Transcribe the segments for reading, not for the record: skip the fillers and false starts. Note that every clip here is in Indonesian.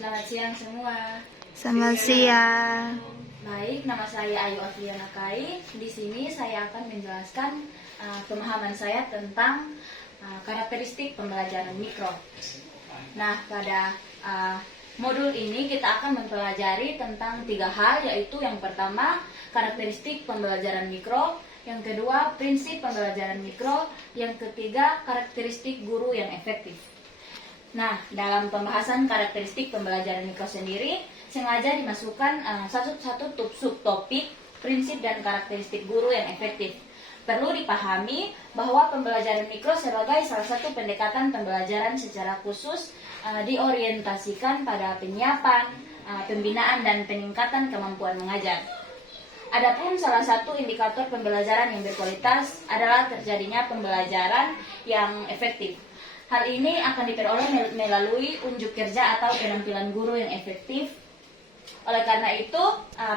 Selamat siang semua. Selamat siang. Baik, nama saya Ayu Afiana Kai. Di sini saya akan menjelaskan pemahaman saya tentang karakteristik pembelajaran mikro. Nah, pada modul ini kita akan mempelajari tentang 3 hal, yaitu yang pertama karakteristik pembelajaran mikro, yang kedua prinsip pembelajaran mikro, yang ketiga karakteristik guru yang efektif. Nah, dalam pembahasan karakteristik pembelajaran mikro sendiri, sengaja dimasukkan satu subtopik prinsip dan karakteristik guru yang efektif. Perlu dipahami bahwa pembelajaran mikro sebagai salah satu pendekatan pembelajaran secara khusus diorientasikan pada penyiapan, pembinaan, dan peningkatan kemampuan mengajar. Adapun salah satu indikator pembelajaran yang berkualitas adalah terjadinya pembelajaran yang efektif. Hal ini akan diperoleh melalui unjuk kerja atau penampilan guru yang efektif. Oleh karena itu,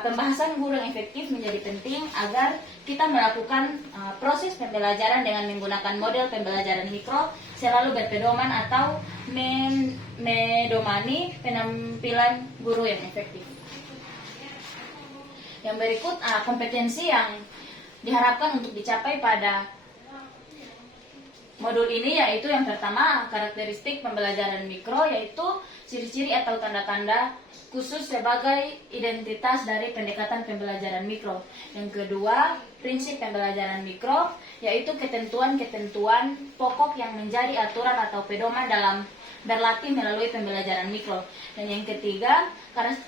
pembahasan guru yang efektif menjadi penting agar kita melakukan proses pembelajaran dengan menggunakan model pembelajaran mikro selalu berpedoman atau mendomani penampilan guru yang efektif. Yang berikut kompetensi yang diharapkan untuk dicapai pada modul ini, yaitu yang pertama karakteristik pembelajaran mikro, yaitu ciri-ciri atau tanda-tanda khusus sebagai identitas dari pendekatan pembelajaran mikro. Yang kedua, prinsip pembelajaran mikro, yaitu ketentuan-ketentuan pokok yang menjadi aturan atau pedoman dalam berlatih melalui pembelajaran mikro. Dan yang ketiga,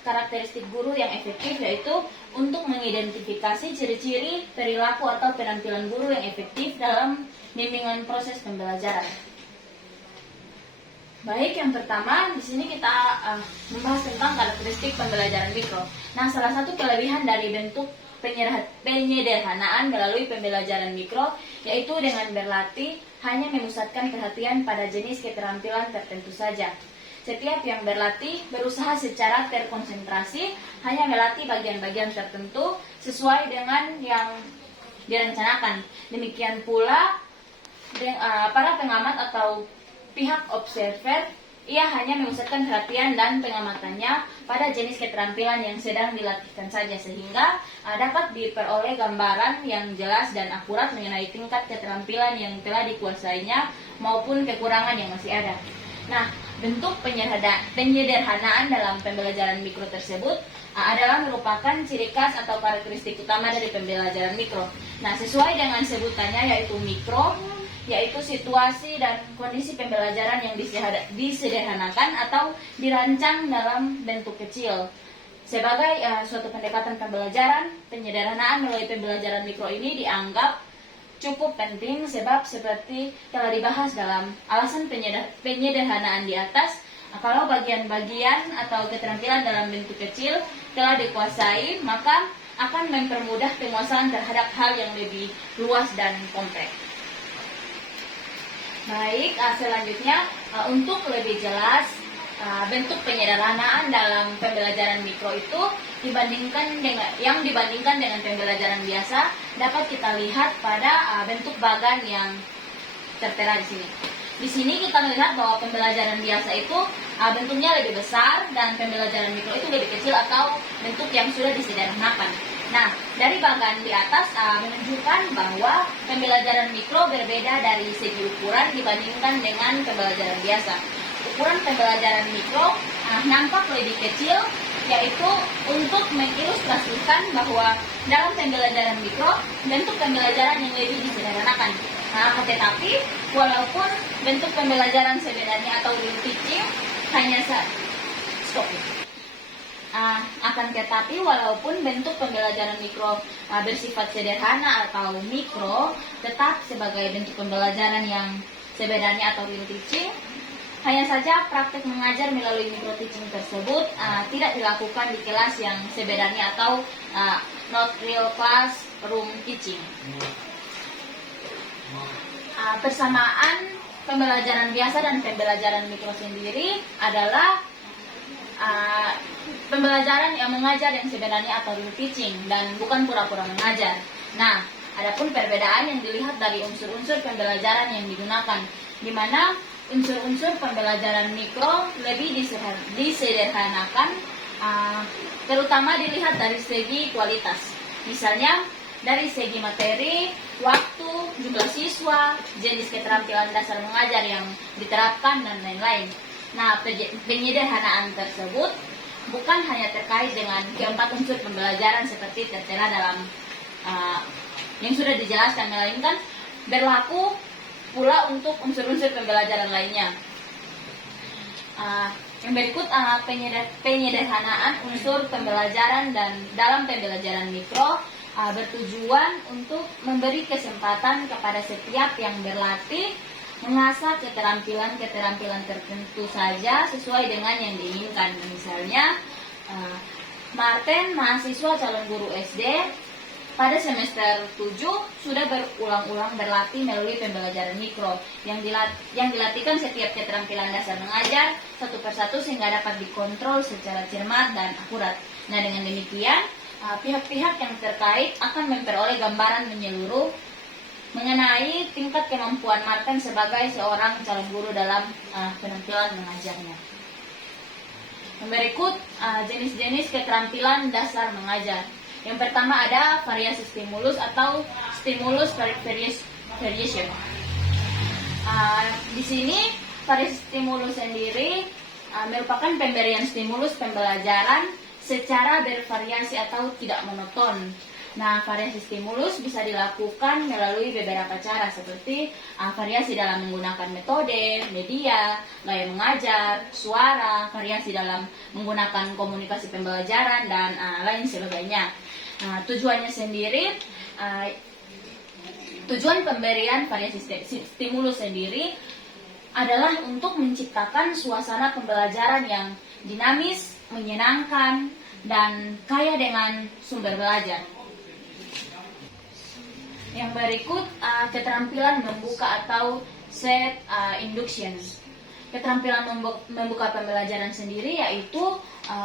karakteristik guru yang efektif, yaitu untuk mengidentifikasi ciri-ciri perilaku atau penampilan guru yang efektif dalam bimbingan proses pembelajaran. Baik, yang pertama di sini kita membahas tentang karakteristik pembelajaran mikro. Nah, salah satu kelebihan dari bentuk penyederhanaan melalui pembelajaran mikro, yaitu dengan berlatih hanya memusatkan perhatian pada jenis keterampilan tertentu saja. Setiap yang berlatih berusaha secara terkonsentrasi hanya melatih bagian-bagian tertentu sesuai dengan yang direncanakan. Demikian pula para pengamat atau pihak observer, ia hanya memusatkan perhatian dan pengamatannya pada jenis keterampilan yang sedang dilatihkan saja, sehingga dapat diperoleh gambaran yang jelas dan akurat mengenai tingkat keterampilan yang telah dikuasainya maupun kekurangan yang masih ada. Nah, bentuk penyederhanaan dalam pembelajaran mikro tersebut adalah merupakan ciri khas atau karakteristik utama dari pembelajaran mikro. Nah, sesuai dengan sebutannya, yaitu mikro, yaitu situasi dan kondisi pembelajaran yang disederhanakan atau dirancang dalam bentuk kecil. Sebagai suatu pendekatan pembelajaran, penyederhanaan melalui pembelajaran mikro ini dianggap cukup penting sebab seperti telah dibahas dalam alasan penyederhanaan di atas, kalau bagian-bagian atau keterampilan dalam bentuk kecil telah dikuasai, maka akan mempermudah penguasaan terhadap hal yang lebih luas dan kompleks. Baik, selanjutnya untuk lebih jelas bentuk penyederhanaan dalam pembelajaran mikro itu dibandingkan dengan pembelajaran biasa dapat kita lihat pada bentuk bagan yang tertera di sini. Di sini kita melihat bahwa pembelajaran biasa itu bentuknya lebih besar dan pembelajaran mikro itu lebih kecil atau bentuk yang sudah disederhanakan. Nah, dari bagan di atas menunjukkan bahwa pembelajaran mikro berbeda dari segi ukuran dibandingkan dengan pembelajaran biasa. Ukuran pembelajaran mikro nampak lebih kecil, yaitu untuk mengilustrasikan bahwa dalam pembelajaran mikro bentuk pembelajaran yang lebih disederhanakan. Tetapi walaupun bentuk pembelajaran sebenarnya atau real teaching hanya akan tetapi walaupun bentuk pembelajaran mikro bersifat sederhana atau mikro, tetap sebagai bentuk pembelajaran yang sebenarnya atau real teaching, hanya saja praktek mengajar melalui mikro teaching tersebut tidak dilakukan di kelas yang sebenarnya atau not real classroom teaching. Persamaan pembelajaran biasa dan pembelajaran mikro sendiri adalah pembelajaran yang mengajar yang sebenarnya atau real teaching dan bukan pura-pura mengajar. Nah, adapun perbedaan yang dilihat dari unsur-unsur pembelajaran yang digunakan, di mana unsur-unsur pembelajaran mikro lebih disederhanakan, terutama dilihat dari segi kualitas. Misalnya dari segi materi, waktu, jumlah siswa, jenis keterampilan dasar mengajar yang diterapkan, dan lain-lain. Nah, penyederhanaan tersebut bukan hanya terkait dengan keempat unsur pembelajaran seperti tertera dalam yang sudah dijelaskan, melainkan berlaku pula untuk unsur-unsur pembelajaran lainnya. Yang berikut penyederhanaan unsur pembelajaran dan dalam pembelajaran mikro bertujuan untuk memberi kesempatan kepada setiap yang berlatih mengasah keterampilan tertentu saja sesuai dengan yang diinginkan. Misalnya, Martin, mahasiswa calon guru SD, pada semester 7 sudah berulang-ulang berlatih melalui pembelajaran mikro yang dilatihkan setiap keterampilan dasar mengajar satu persatu sehingga dapat dikontrol secara cermat dan akurat. Nah, dengan demikian, pihak-pihak yang terkait akan memperoleh gambaran menyeluruh mengenai tingkat kemampuan Martin sebagai seorang calon guru dalam penampilan mengajarnya. Yang berikut jenis-jenis keterampilan dasar mengajar. Yang pertama ada variasi stimulus atau stimulus variation. Di sini variasi stimulus sendiri merupakan pemberian stimulus pembelajaran secara bervariasi atau tidak monoton. Nah, variasi stimulus bisa dilakukan melalui beberapa cara seperti variasi dalam menggunakan metode, media, gaya mengajar, suara, variasi dalam menggunakan komunikasi pembelajaran, dan lain sebagainya. Tujuan pemberian variasi stimulus sendiri adalah untuk menciptakan suasana pembelajaran yang dinamis, menyenangkan, dan kaya dengan sumber belajar. Yang berikut keterampilan membuka atau set induction. Keterampilan membuka pembelajaran sendiri yaitu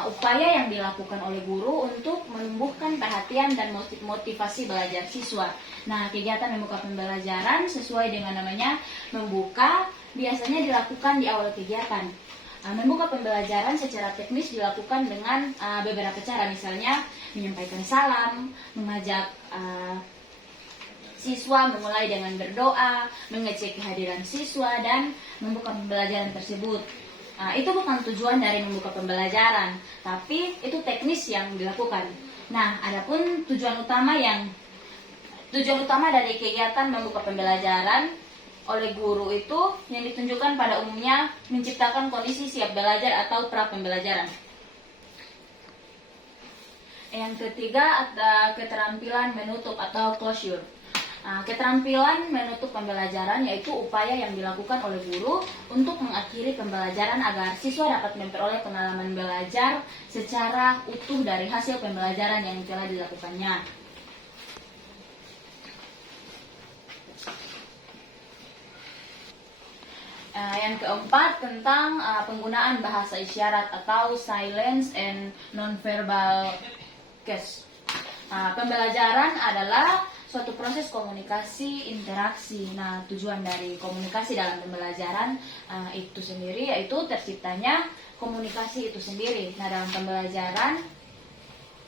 upaya yang dilakukan oleh guru untuk menumbuhkan perhatian dan motivasi belajar siswa. Nah, kegiatan membuka pembelajaran sesuai dengan namanya membuka biasanya dilakukan di awal kegiatan. Membuka pembelajaran secara teknis dilakukan dengan beberapa cara, misalnya menyampaikan salam, mengajak siswa memulai dengan berdoa, mengecek kehadiran siswa, dan membuka pembelajaran tersebut. Itu bukan tujuan dari membuka pembelajaran, tapi itu teknis yang dilakukan. Nah, adapun tujuan utama dari kegiatan membuka pembelajaran oleh guru itu yang ditunjukkan pada umumnya menciptakan kondisi siap belajar atau pra pembelajaran. Yang ketiga ada keterampilan menutup atau closure. Keterampilan menutup pembelajaran yaitu upaya yang dilakukan oleh guru untuk mengakhiri pembelajaran agar siswa dapat memperoleh pengalaman belajar secara utuh dari hasil pembelajaran yang telah dilakukannya. Yang keempat tentang penggunaan bahasa isyarat atau silence and nonverbal cues. Pembelajaran adalah suatu proses komunikasi interaksi. Nah, tujuan dari komunikasi dalam pembelajaran itu sendiri yaitu terciptanya komunikasi itu sendiri. Nah, dalam pembelajaran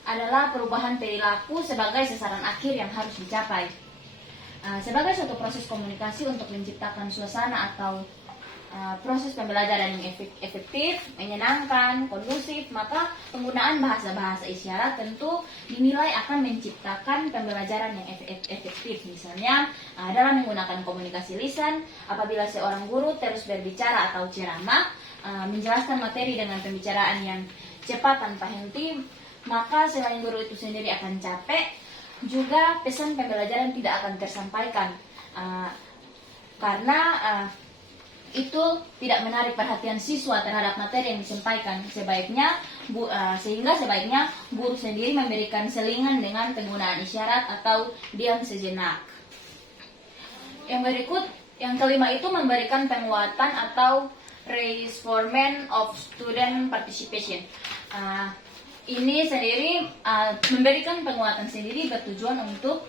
adalah perubahan perilaku sebagai sasaran akhir yang harus dicapai. Sebagai suatu proses komunikasi untuk menciptakan suasana atau proses pembelajaran yang efektif, menyenangkan, kondusif, maka penggunaan bahasa-bahasa isyarat tentu dinilai akan menciptakan pembelajaran yang efektif. Misalnya dalam menggunakan komunikasi lisan, apabila seorang guru terus berbicara atau ceramah, menjelaskan materi dengan pembicaraan yang cepat tanpa henti, maka selain guru itu sendiri akan capek, juga pesan pembelajaran tidak akan tersampaikan karena itu tidak menarik perhatian siswa terhadap materi yang disampaikan. Sehingga sebaiknya guru sendiri memberikan selingan dengan penggunaan isyarat atau diam sejenak. Yang berikut, yang kelima itu memberikan penguatan atau reinforcement of student participation. Ini sendiri memberikan penguatan sendiri bertujuan untuk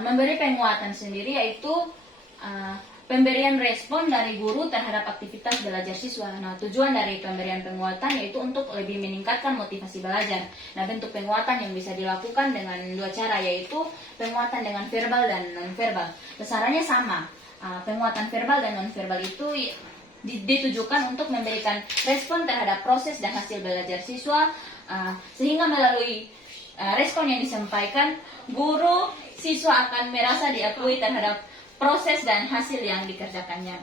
memberi penguatan sendiri yaitu pemberian respon dari guru terhadap aktivitas belajar siswa. Nah, tujuan dari pemberian penguatan yaitu untuk lebih meningkatkan motivasi belajar. Nah, bentuk penguatan yang bisa dilakukan dengan dua cara, yaitu penguatan dengan verbal dan non-verbal. Besarannya sama. Penguatan verbal dan non-verbal itu ditujukan untuk memberikan respon terhadap proses dan hasil belajar siswa, sehingga melalui respon yang disampaikan, guru siswa akan merasa diakui terhadap proses dan hasil yang dikerjakannya.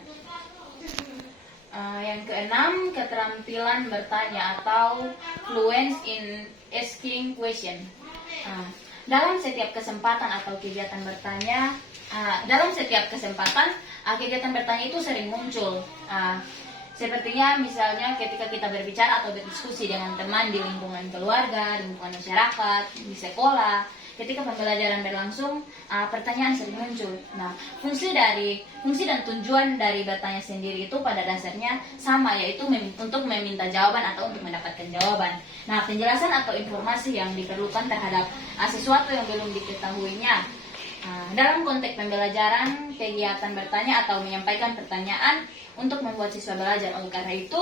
Yang keenam, keterampilan bertanya atau fluence in asking question. Dalam setiap kesempatan atau kegiatan bertanya, kegiatan bertanya itu sering muncul. Sepertinya misalnya ketika kita berbicara atau berdiskusi dengan teman di lingkungan keluarga, di lingkungan masyarakat, di sekolah. Ketika pembelajaran berlangsung, pertanyaan sering muncul. Nah, fungsi dan tujuan dari bertanya sendiri itu pada dasarnya sama, yaitu untuk meminta jawaban atau untuk mendapatkan jawaban. Nah, penjelasan atau informasi yang diperlukan terhadap sesuatu yang belum diketahuinya. Dalam konteks pembelajaran, kegiatan bertanya atau menyampaikan pertanyaan untuk membuat siswa belajar. Oleh karena itu,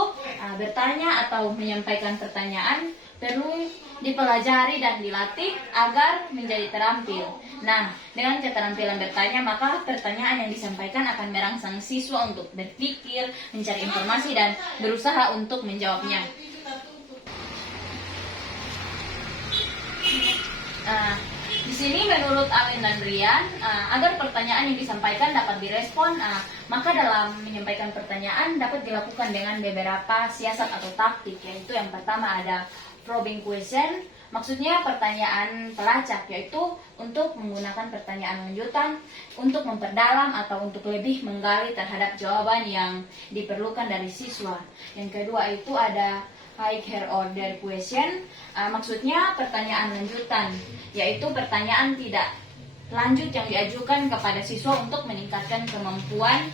bertanya atau menyampaikan pertanyaan perlu dipelajari dan dilatih agar menjadi terampil. Nah, dengan keterampilan bertanya, maka pertanyaan yang disampaikan akan merangsang siswa untuk berpikir, mencari informasi, dan berusaha untuk menjawabnya. Di sini menurut Amin dan Rian, agar pertanyaan yang disampaikan dapat direspon, maka dalam menyampaikan pertanyaan dapat dilakukan dengan beberapa siasat atau taktik, yaitu yang pertama ada probing question, maksudnya pertanyaan pelacak, yaitu untuk menggunakan pertanyaan lanjutan untuk memperdalam atau untuk lebih menggali terhadap jawaban yang diperlukan dari siswa. Yang kedua itu ada higher order question, maksudnya pertanyaan lanjutan, yaitu pertanyaan tidak lanjut yang diajukan kepada siswa untuk meningkatkan kemampuan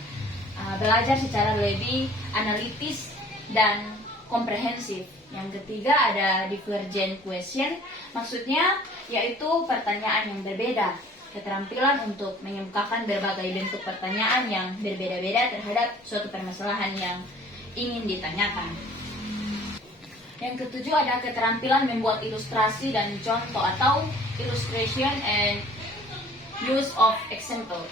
belajar secara lebih analitis dan komprehensif. Yang ketiga ada divergent question, maksudnya yaitu pertanyaan yang berbeda, keterampilan untuk mengemukakan berbagai bentuk pertanyaan yang berbeda-beda terhadap suatu permasalahan yang ingin ditanyakan. Yang ketujuh ada keterampilan membuat ilustrasi dan contoh atau illustration and use of example.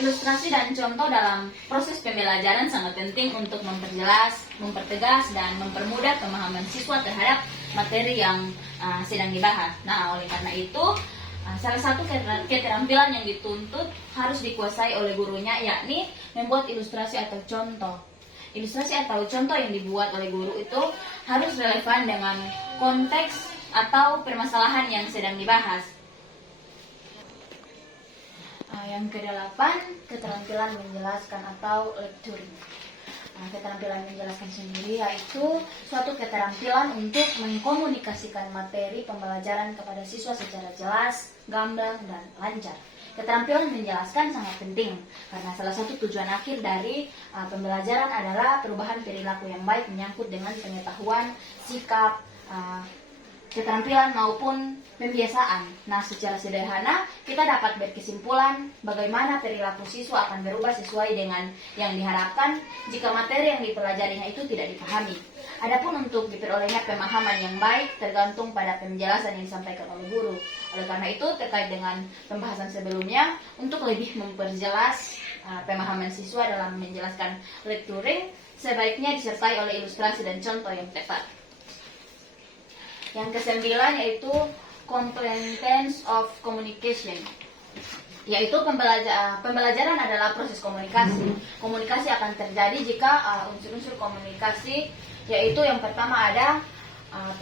Ilustrasi dan contoh dalam proses pembelajaran sangat penting untuk memperjelas, mempertegas, dan mempermudah pemahaman siswa terhadap materi yang sedang dibahas. Nah, oleh karena itu, salah satu keterampilan yang dituntut harus dikuasai oleh gurunya, yakni membuat ilustrasi atau contoh. Ilustrasi atau contoh yang dibuat oleh guru itu harus relevan dengan konteks atau permasalahan yang sedang dibahas. Yang kedelapan, keterampilan menjelaskan atau lecturing. Keterampilan menjelaskan sendiri yaitu suatu keterampilan untuk mengkomunikasikan materi pembelajaran kepada siswa secara jelas, gamblang, dan lancar. Keterampilan menjelaskan sangat penting karena salah satu tujuan akhir dari pembelajaran adalah perubahan perilaku yang baik menyangkut dengan pengetahuan, sikap, keterampilan maupun pembiasaan. Nah, secara sederhana kita dapat berkesimpulan bagaimana perilaku siswa akan berubah sesuai dengan yang diharapkan jika materi yang dipelajarinya itu tidak dipahami. Adapun untuk diperolehnya pemahaman yang baik tergantung pada penjelasan yang disampaikan oleh guru. Oleh karena itu, terkait dengan pembahasan sebelumnya, untuk lebih memperjelas pemahaman siswa dalam menjelaskan lecturing, sebaiknya disertai oleh ilustrasi dan contoh yang tepat. Yang kesembilan yaitu competence of communication, yaitu pembelajaran adalah proses komunikasi. Komunikasi akan terjadi jika unsur-unsur komunikasi, yaitu yang pertama ada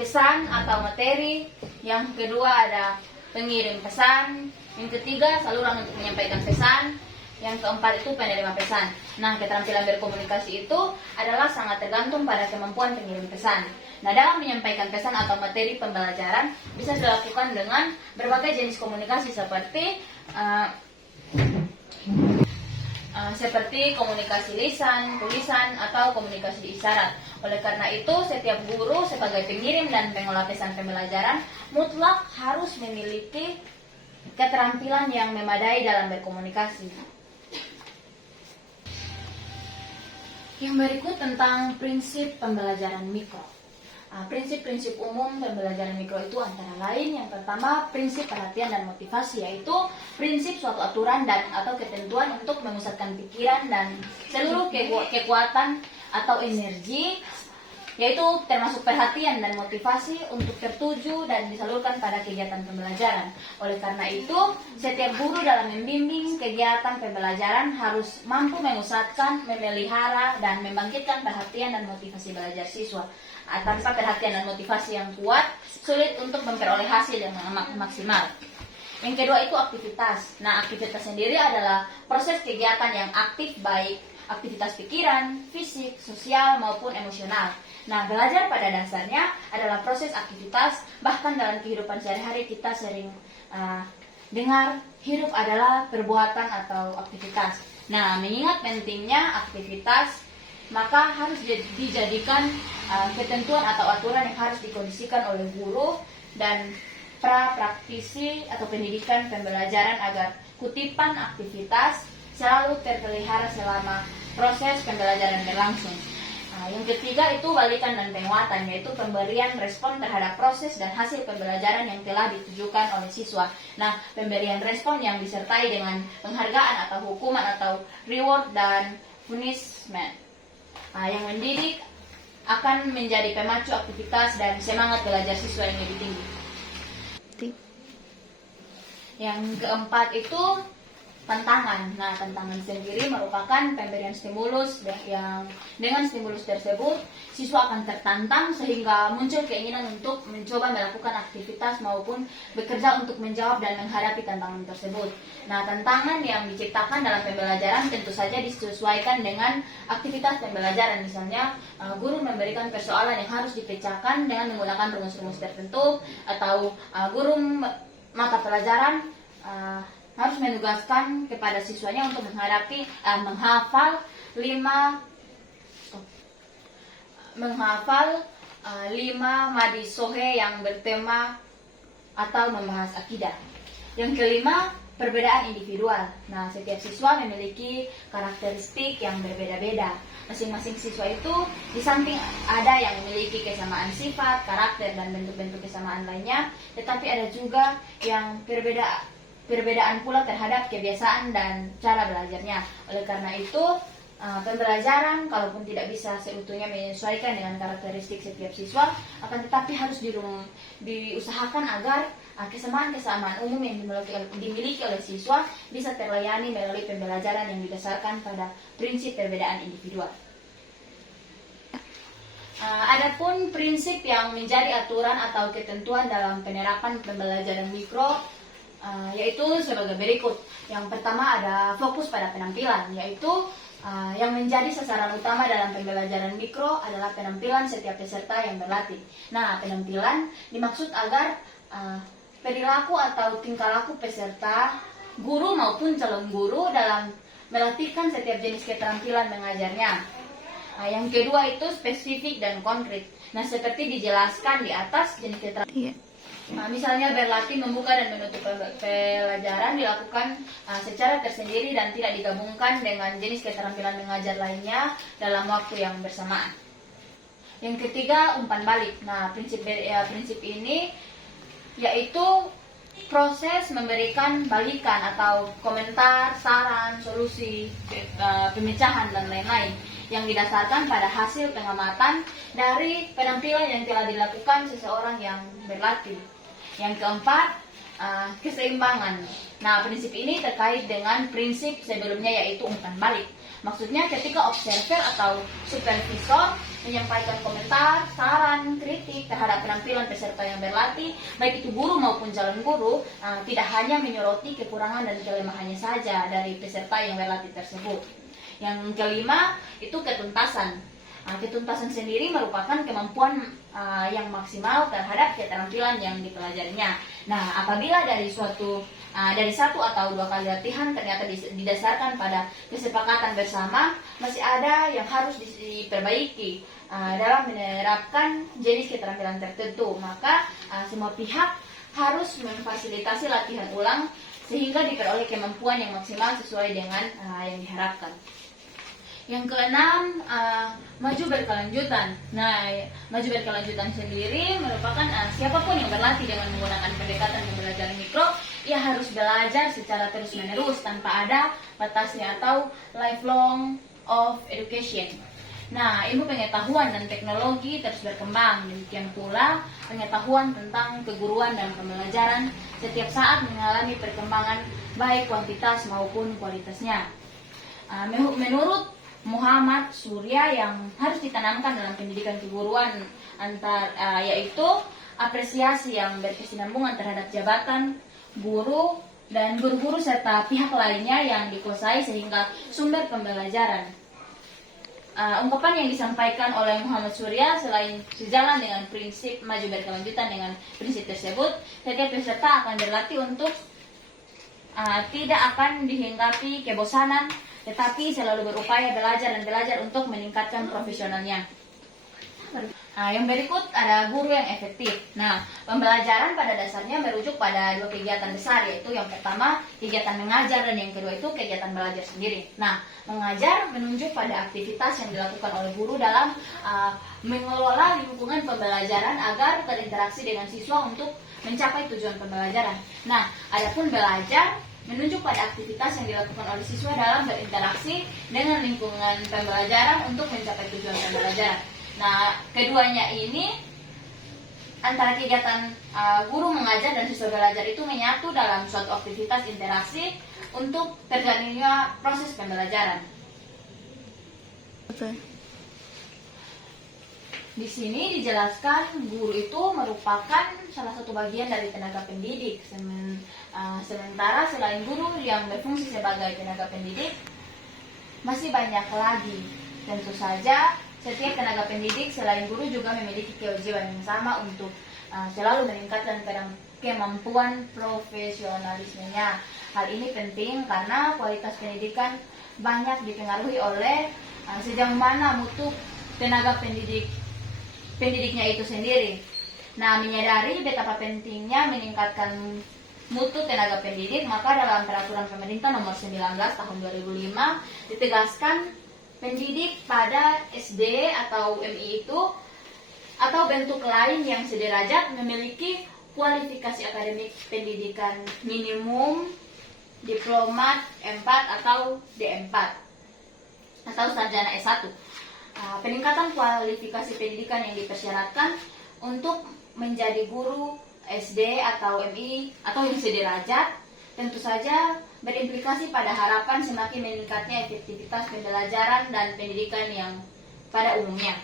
pesan atau materi, yang kedua ada pengirim pesan, yang ketiga saluran untuk menyampaikan pesan, yang keempat itu penerima pesan. Nah, keterampilan berkomunikasi itu adalah sangat tergantung pada kemampuan pengirim pesan. Nah, dalam menyampaikan pesan atau materi pembelajaran bisa dilakukan dengan berbagai jenis komunikasi seperti komunikasi lisan, tulisan, atau komunikasi isyarat. Oleh karena itu, setiap guru sebagai pengirim dan pengolah pesan pembelajaran mutlak harus memiliki keterampilan yang memadai dalam berkomunikasi. Yang berikut tentang prinsip pembelajaran mikro. Prinsip-prinsip umum pembelajaran mikro itu antara lain yang pertama prinsip perhatian dan motivasi, yaitu prinsip suatu aturan dan atau ketentuan untuk memusatkan pikiran dan seluruh kekuatan atau energi, yaitu termasuk perhatian dan motivasi untuk tertuju dan disalurkan pada kegiatan pembelajaran. Oleh karena itu, setiap guru dalam membimbing kegiatan pembelajaran harus mampu memusatkan, memelihara, dan membangkitkan perhatian dan motivasi belajar siswa. Tanpa perhatian dan motivasi yang kuat, sulit untuk memperoleh hasil yang maksimal. Yang kedua itu aktivitas. Nah, aktivitas sendiri adalah proses kegiatan yang aktif, baik aktivitas pikiran, fisik, sosial, maupun emosional. Nah, belajar pada dasarnya adalah proses aktivitas, bahkan dalam kehidupan sehari-hari kita sering dengar hidup adalah perbuatan atau aktivitas. Nah, mengingat pentingnya aktivitas, maka harus dijadikan ketentuan atau aturan yang harus dikondisikan oleh guru dan praktisi atau pendidikan pembelajaran agar kutipan aktivitas selalu terpelihara selama proses pembelajaran berlangsung. Yang ketiga itu balikan dan penguatan, yaitu pemberian respon terhadap proses dan hasil pembelajaran yang telah ditujukan oleh siswa. Nah, pemberian respon yang disertai dengan penghargaan atau hukuman atau reward dan punishment yang mendidik akan menjadi pemacu aktivitas dan semangat belajar siswa yang lebih tinggi. Yang keempat itu tantangan. Nah, tantangan sendiri merupakan pemberian stimulus yang dengan stimulus tersebut siswa akan tertantang sehingga muncul keinginan untuk mencoba melakukan aktivitas maupun bekerja untuk menjawab dan menghadapi tantangan tersebut. Nah, tantangan yang diciptakan dalam pembelajaran tentu saja disesuaikan dengan aktivitas pembelajaran. Misalnya, guru memberikan persoalan yang harus dipecahkan dengan menggunakan rumus-rumus tertentu, atau guru mata pelajaran harus menugaskan kepada siswanya untuk menghafal 5 madisohe yang bertema atau membahas akidah. Yang kelima, perbedaan individual. Nah, setiap siswa memiliki karakteristik yang berbeda-beda. Masing-masing siswa itu di samping ada yang memiliki kesamaan sifat, karakter, dan bentuk-bentuk kesamaan lainnya, tetapi ada juga yang perbedaan pula terhadap kebiasaan dan cara belajarnya. Oleh karena itu, pembelajaran kalaupun tidak bisa seutuhnya menyesuaikan dengan karakteristik setiap siswa, akan tetapi harus diusahakan agar kesamaan-kesamaan umum yang dimiliki oleh siswa bisa terlayani melalui pembelajaran yang didasarkan pada prinsip perbedaan individual. Adapun prinsip yang menjadi aturan atau ketentuan dalam penerapan pembelajaran mikro yaitu sebagai berikut. Yang pertama ada fokus pada penampilan, yaitu yang menjadi sasaran utama dalam pembelajaran mikro adalah penampilan setiap peserta yang berlatih. Nah, penampilan dimaksud agar perilaku atau tingkah laku peserta, guru maupun calon guru dalam melatihkan setiap jenis keterampilan mengajarnya. Yang kedua itu spesifik dan konkret. Nah, seperti dijelaskan di atas, jenis keterampilan. Misalnya berlatih membuka dan menutup pelajaran dilakukan secara tersendiri dan tidak digabungkan dengan jenis keterampilan mengajar lainnya dalam waktu yang bersamaan. Yang ketiga, umpan balik. Nah, prinsip ini yaitu proses memberikan balikan atau komentar, saran, solusi, pemecahan, dan lain-lain yang didasarkan pada hasil pengamatan dari penampilan yang telah dilakukan seseorang yang berlatih. Yang keempat, keseimbangan. Nah, prinsip ini terkait dengan prinsip sebelumnya yaitu umpan balik. Maksudnya ketika observer atau supervisor menyampaikan komentar, saran, kritik terhadap penampilan peserta yang berlatih, baik itu guru maupun calon guru, tidak hanya menyoroti kekurangan dan kelemahannya saja dari peserta yang berlatih tersebut. Yang kelima, itu ketuntasan. Ketuntasan sendiri merupakan kemampuan yang maksimal terhadap keterampilan yang dipelajarinya. Nah, apabila dari satu atau dua kali latihan ternyata didasarkan pada kesepakatan bersama, masih ada yang harus diperbaiki dalam menerapkan jenis keterampilan tertentu, maka semua pihak harus memfasilitasi latihan ulang sehingga diperoleh kemampuan yang maksimal sesuai dengan yang diharapkan. Yang keenam, maju berkelanjutan. Nah, maju berkelanjutan sendiri merupakan siapapun yang berlatih dengan menggunakan pendekatan pembelajaran mikro, ia harus belajar secara terus-menerus tanpa ada batasnya atau lifelong of education. Nah, ilmu pengetahuan dan teknologi terus berkembang. Demikian pula pengetahuan tentang keguruan dan pembelajaran setiap saat mengalami perkembangan baik kuantitas maupun kualitasnya. Menurut Muhammad Surya, yang harus ditanamkan dalam pendidikan keguruan yaitu apresiasi yang berkesinambungan terhadap jabatan, guru, dan guru-guru serta pihak lainnya yang dikuasai sehingga sumber pembelajaran. Ungkapan yang disampaikan oleh Muhammad Surya selain sejalan dengan prinsip maju berkelanjutan dengan prinsip tersebut, setiap peserta akan berlatih untuk tidak akan dihinggapi kebosanan, tetapi selalu berupaya belajar dan belajar untuk meningkatkan profesionalnya. Yang berikut ada guru yang efektif. Nah, pembelajaran pada dasarnya merujuk pada dua kegiatan besar, yaitu yang pertama kegiatan mengajar dan yang kedua itu kegiatan belajar sendiri. Nah, mengajar menunjuk pada aktivitas yang dilakukan oleh guru dalam mengelola lingkungan pembelajaran agar berinteraksi dengan siswa untuk mencapai tujuan pembelajaran. Nah, adapun belajar menunjuk pada aktivitas yang dilakukan oleh siswa dalam berinteraksi dengan lingkungan pembelajaran untuk mencapai tujuan pembelajaran. Nah, keduanya ini antara kegiatan guru mengajar dan siswa belajar itu menyatu dalam suatu aktivitas interaksi untuk terjadinya proses pembelajaran. Betul. Di sini dijelaskan guru itu merupakan salah satu bagian dari tenaga pendidik. Sementara selain guru yang berfungsi sebagai tenaga pendidik, masih banyak lagi. Tentu saja setiap tenaga pendidik selain guru juga memiliki kewajiban yang sama untuk selalu meningkatkan kemampuan profesionalismenya. Hal ini penting karena kualitas pendidikan banyak dipengaruhi oleh sejauh mana mutu tenaga pendidiknya itu sendiri. Nah, menyadari betapa pentingnya meningkatkan mutu tenaga pendidik, maka dalam peraturan pemerintah nomor 19 tahun 2005 ditegaskan pendidik pada SD atau MI itu atau bentuk lain yang sederajat memiliki kualifikasi akademik pendidikan minimum diplomat 4 atau D4 atau sarjana S1. Peningkatan kualifikasi pendidikan yang dipersyaratkan untuk menjadi guru SD atau MI atau yang sederajat tentu saja berimplikasi pada harapan semakin meningkatnya efektivitas pembelajaran dan pendidikan yang pada umumnya.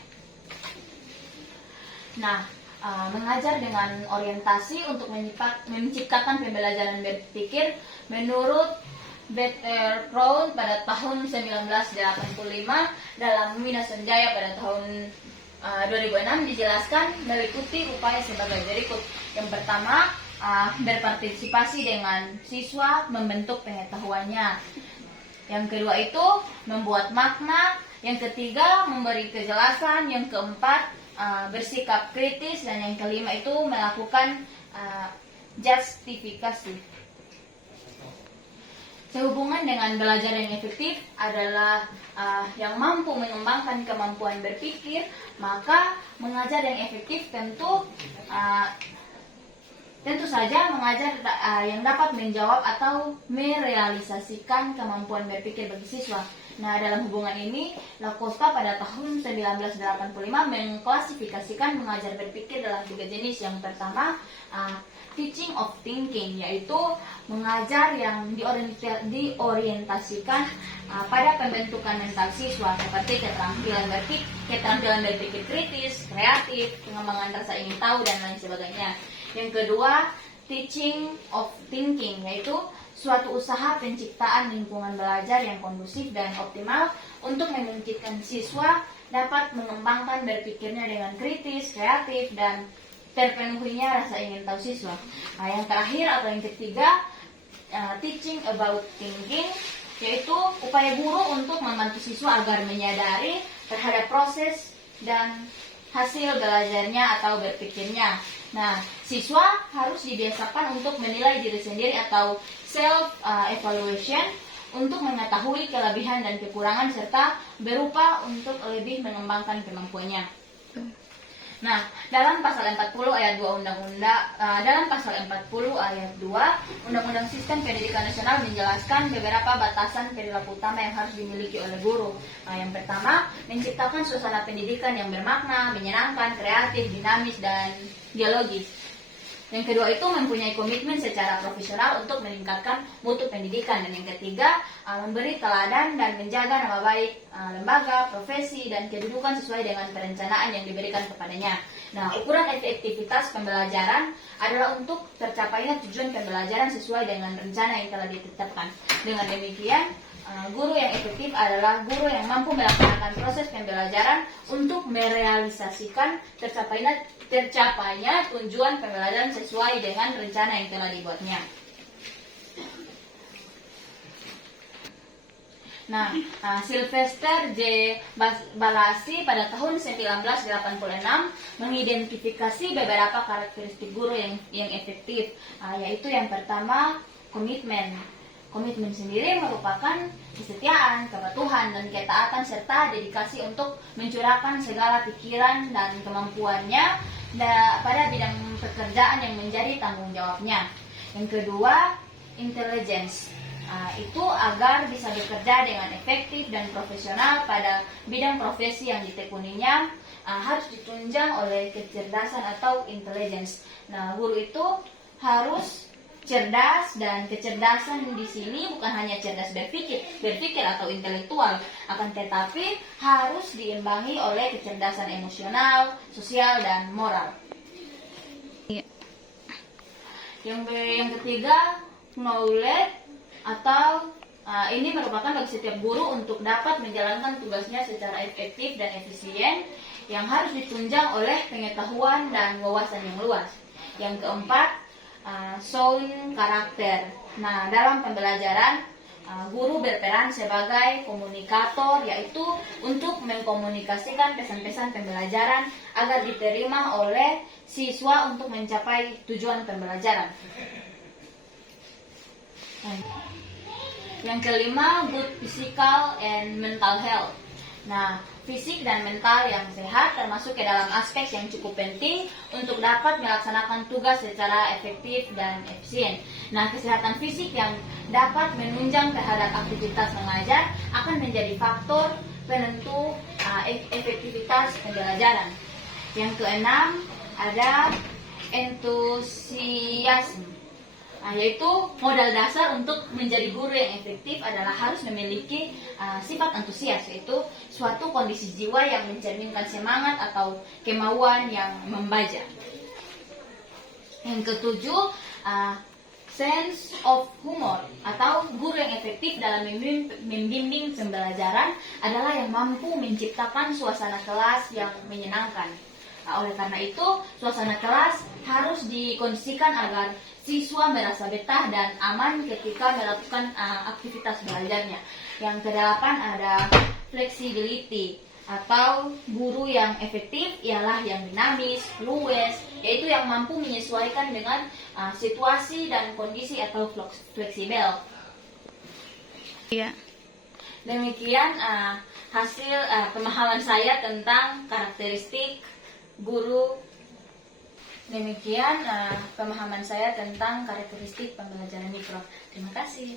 Nah, mengajar dengan orientasi untuk menciptakan pembelajaran berpikir menurut Better Crown pada tahun 1985 dalam Minasanjaya pada tahun 2006 dijelaskan meliputi upaya sebagai berikut. Yang pertama, berpartisipasi dengan siswa membentuk pengetahuannya. Yang kedua itu membuat makna. Yang ketiga memberi kejelasan. Yang keempat bersikap kritis. Dan yang kelima itu melakukan justifikasi. Sehubungan dengan belajar yang efektif adalah yang mampu mengembangkan kemampuan berpikir, maka mengajar yang efektif tentu saja mengajar yang dapat menjawab atau merealisasikan kemampuan berpikir bagi siswa. Nah, dalam hubungan ini, Lacosta pada tahun 1985 mengklasifikasikan mengajar berpikir dalam 3 jenis. Yang pertama, teaching of thinking, yaitu mengajar yang diorientasikan pada pembentukan mental siswa seperti keterampilan berpikir kritis, kreatif, pengembangan rasa ingin tahu dan lain sebagainya. Yang kedua, teaching of thinking, yaitu suatu usaha penciptaan lingkungan belajar yang kondusif dan optimal untuk memungkinkan siswa dapat mengembangkan berpikirnya dengan kritis, kreatif, dan terpenuhinya rasa ingin tahu siswa. Nah, yang terakhir atau yang ketiga, teaching about thinking, yaitu upaya guru untuk membantu siswa agar menyadari terhadap proses dan hasil belajarnya atau berpikirnya. Nah, siswa harus dibiasakan untuk menilai diri sendiri atau self-evaluation untuk mengetahui kelebihan dan kekurangan serta berupa untuk lebih mengembangkan kemampuannya. Nah, dalam pasal 40 ayat 2 dalam pasal 40 ayat 2 Undang-Undang Sistem Pendidikan Nasional menjelaskan beberapa batasan perilaku utama yang harus dimiliki oleh guru. Yang pertama, menciptakan suasana pendidikan yang bermakna, menyenangkan, kreatif, dinamis, dan dialogis. Yang kedua itu mempunyai komitmen secara profesional untuk meningkatkan mutu pendidikan. Dan yang ketiga, memberi teladan dan menjaga nama baik lembaga, profesi, dan kedudukan sesuai dengan perencanaan yang diberikan kepadanya. Nah, ukuran efektivitas pembelajaran adalah untuk tercapainya tujuan pembelajaran sesuai dengan rencana yang telah ditetapkan. Dengan demikian, guru yang efektif adalah guru yang mampu melaksanakan proses pembelajaran untuk merealisasikan tercapainya tujuan pembelajaran sesuai dengan rencana yang telah dibuatnya. Nah, Sylvester J. Balasi pada tahun 1986 mengidentifikasi beberapa karakteristik guru yang efektif, yaitu yang pertama, komitmen. Komitmen sendiri merupakan kesetiaan, kepatuhan, dan ketaatan serta dedikasi untuk mencurahkan segala pikiran dan kemampuannya pada bidang pekerjaan yang menjadi tanggung jawabnya. Yang kedua, intelligence. Itu agar bisa bekerja dengan efektif dan profesional pada bidang profesi yang ditekuninya, harus ditunjang oleh kecerdasan atau intelligence. Nah, guru itu harus cerdas, dan kecerdasan di sini bukan hanya cerdas berpikir atau intelektual, akan tetapi harus diimbangi oleh kecerdasan emosional, sosial, dan moral. Yang ketiga, knowledge atau ini merupakan bagi setiap guru untuk dapat menjalankan tugasnya secara efektif dan efisien, yang harus ditunjang oleh pengetahuan dan wawasan yang luas. Yang keempat, sound karakter. Nah, dalam pembelajaran, guru berperan sebagai komunikator, yaitu untuk mengkomunikasikan pesan-pesan pembelajaran agar diterima oleh siswa untuk mencapai tujuan pembelajaran. Yang kelima, good physical and mental health. Nah, fisik dan mental yang sehat termasuk ke dalam aspek yang cukup penting untuk dapat melaksanakan tugas secara efektif dan efisien. Nah, kesehatan fisik yang dapat menunjang terhadap aktivitas mengajar akan menjadi faktor penentu efektivitas pembelajaran. Yang keenam, ada entusiasme. Yaitu modal dasar untuk menjadi guru yang efektif adalah harus memiliki sifat antusias, yaitu suatu kondisi jiwa yang mencerminkan semangat atau kemauan yang membaca. Yang ketujuh, sense of humor, atau guru yang efektif dalam membimbing pembelajaran adalah yang mampu menciptakan suasana kelas yang menyenangkan. Oleh karena itu, suasana kelas harus dikondisikan agar siswa merasa betah dan aman ketika melakukan aktivitas belajarnya. Yang kedelapan ada flexibility, atau guru yang efektif ialah yang dinamis, luwes, yaitu yang mampu menyesuaikan dengan situasi dan kondisi atau fleksibel. Iya. Demikian hasil pemahaman saya tentang karakteristik guru. Demikian pemahaman saya tentang karakteristik pembelajaran mikro. Terima kasih.